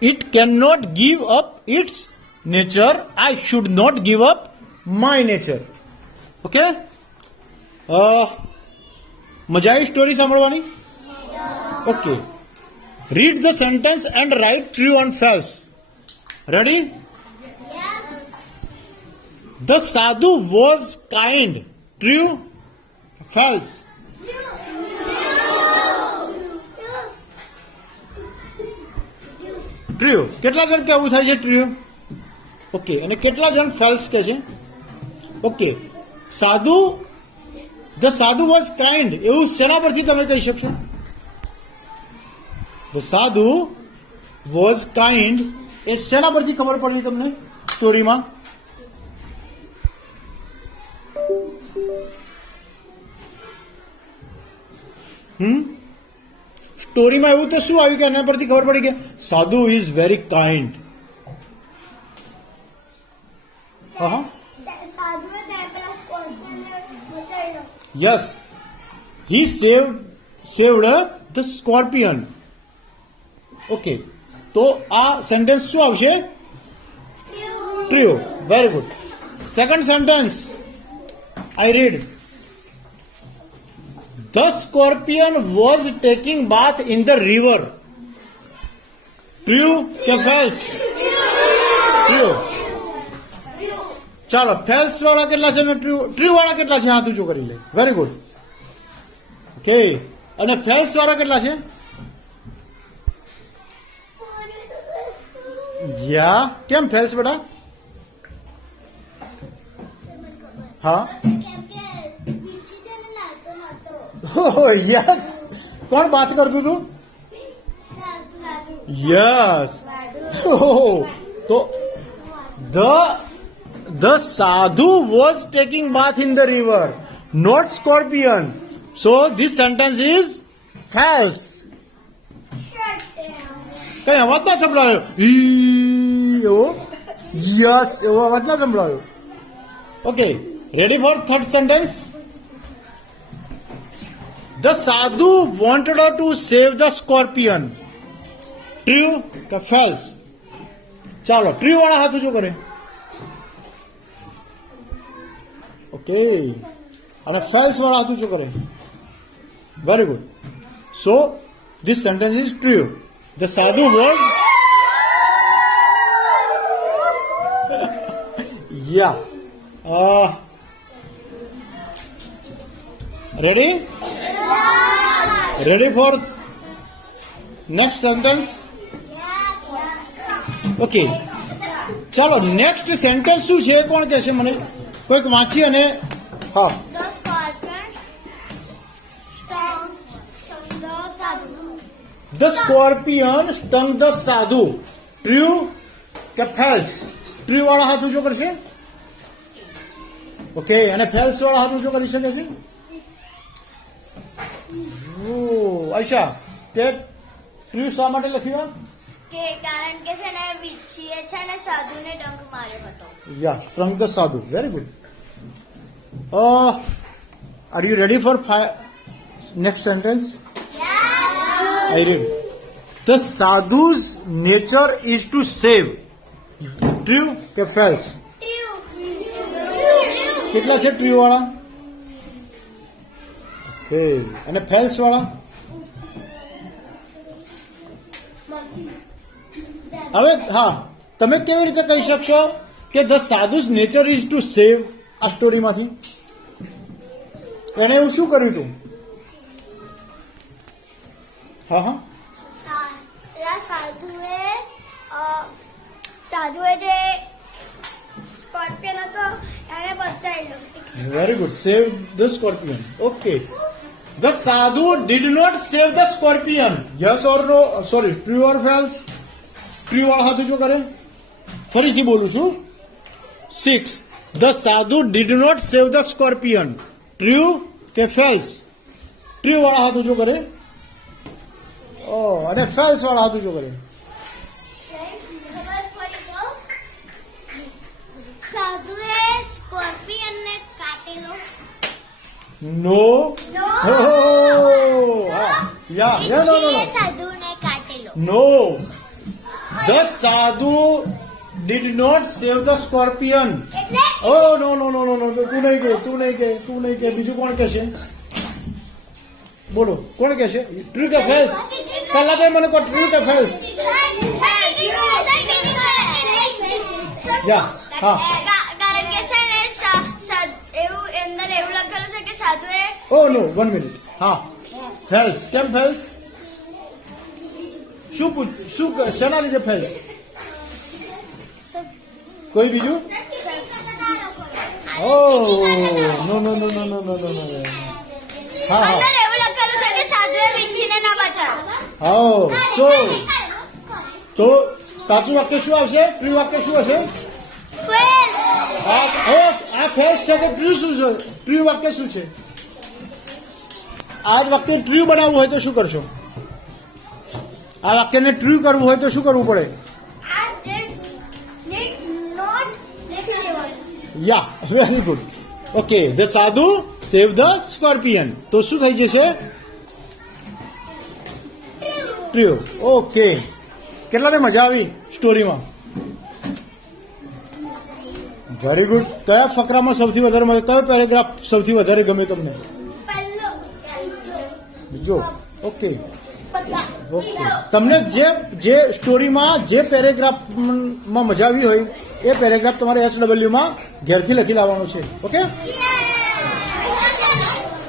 It cannot give up its nature. I should not give up my nature. Okay? મજા આવી story સાંભળવાની? Okay. Read the sentence and write true and false. Ready? The sadhu was kind. True? False? True. કેટલા જણ કેવું થાય છે true? Okay. અને કેટલા જણ ફેલ્સ કહે છે? ઓકે. સાધુ ધ સાધુ વોઝ કાઇન્ડ એવું શેના પરથી તમે કહી શકશો? ધ સાધુ વોઝ કાઇન્ડ એ શેના પરથી ખબર પડી તમને સ્ટોરીમાં? સ્ટોરીમાં એવું તો શું આવ્યું કે એના પરથી ખબર પડી કે સાધુ is very kind? Yes, he saved the scorpion. Okay, તો આ સેન્ટેન્સ શું આવશે? True. Very good. Second sentence I read. The scorpion was taking bath in the river. True કે false? True. ચાલો, ફેલ્સ વાળા કેટલા છે ને ટ્રુ વાળા કેટલા છે? હાથ ઊંચું કરી લે. Very good. ઓકે. અને ફેલ્સ વાળા કેટલા છે? યા. કેમ ફેલ્સ બેટા? હા. યસ. કોણ બાત કરતું હતું? યસ. તો the sadhu was taking bath in the river, not scorpion. So this sentence is false. કઈ અવાજ ના સંભળાયો? એવો યસ એવો અવાજ ના સંભળાયો. Okay, ready for third sentence. The sadhu wanted to save the scorpion. True કે false? ચાલો, ટ્રુ વાળા હાથ ઊંચું કરે. ઓકે. અને ફેલ્સ વાળા હાથ ઊંચું કરે. Very good. So this sentence is true. The sadhu was yeah. Ready? Ready for next sentence? Okay, ચાલો નેક્સ્ટ સેન્ટેન્સ શું છે કોણ કહેશે મને? કોઈક વાંચી અને હા. The scorpion stung the sadhu. True કે false? ટ્રુ વાળા હાથ ઊંચો કરશે. ઓકે. અને ફેલ્સ વાળા હાથ ઊંચો કરી શકે છે. આયશા, તે ટ્રુ શા માટે લખ્યું? કે કારણ કે છે ને વીછીએ છે ને સાધુને ડંખ માર્યો હતો. યા, સ્ટ્રંગ ધ સાધુ. Very good. Are you ready for next sentence? I read. The sadhu's nature is to save. True કે false? કેટલા છે ટ્રુ વાળા? ઓકે. અને ફેલ્સ વાળા? હવે હા, તમે કેવી રીતે કહી શકશો કે the sadhus nature is to save? આ સ્ટોરીમાંથી એને એવું શું કર્યું હતું? હા હા. સાધુએ જે સ્કોર્પિયન હતો એને બચાવેલો. Very good. Save the scorpion. Okay. The sadhu did not save the scorpion. Yes or no? Sorry, true or false? True વાળા હાથ ઊંચો કરે. ફરીથી બોલું છું. 6. The sadhu did not save the scorpion. True કે ફેલ્સ? ટ્રુ વાળા હાથ ઊંચો કરે. અને ફેલ્સ વાળા હાથ ઊંચો કરે. સાધુએ સ્કોર્પિયનને કાટેલો. નો. યા. નો. સાધુને કાટેલો. No. The sadhu did not save the scorpion. Oh no no no no no તું નહીં કે બીજું કોણ કહેશે? બોલો કોણ કહેશે? ટ્રુ કે ફેલ્સ? પહેલા તો મને કહો ટ્રુ કે ફેલ્સ? યા હા. કારણ કે છે ને એવું અંદર એવું લખેલું છે કે સાધુએ ઓ નો 1 મિનિટ. હા ફેલ્સ. કેમ ફેલ્સ? શું શેના લીધે ફેલ્સ? કોઈ બીજું? ઓ no no no no no no no નો. હા હા. અંદર એવું લખેલું છે કે સાધુએ વીંછીને ના બચાવ્યો. સો તો સાચું વાક્ય શું આવશે? ટ્રુ વાક્ય શું હશે? આ ફેલ્સ છે તો ટ્રુ શું છે? ટ્રુ વાક્ય શું છે? આ જ વાક્ય ટ્રુ બનાવવું હોય તો શું કરશો? આ વાક્યને ટ્રુ કરવું હોય તો શું કરવું પડે? યા વેરી ગુડ. ઓકે ધ સાધુ સેવ ધ સ્કોર્પિયન. તો શું થઈ જશે? ટ્રુ. ઓકે કેટલાને મજા આવી સ્ટોરીમાં? Very good. કયા ફકરામાં સૌથી વધારે મજા? કયો પેરેગ્રાફ સૌથી વધારે ગમે તમને? બીજો. Okay okay. તમને જે સ્ટોરીમાં જે પેરેગ્રાફમાં મજા આવી હોય એ પેરેગ્રાફ તમારે HW માં ઘેરથી લખી લાવવાનો છે. ઓકે.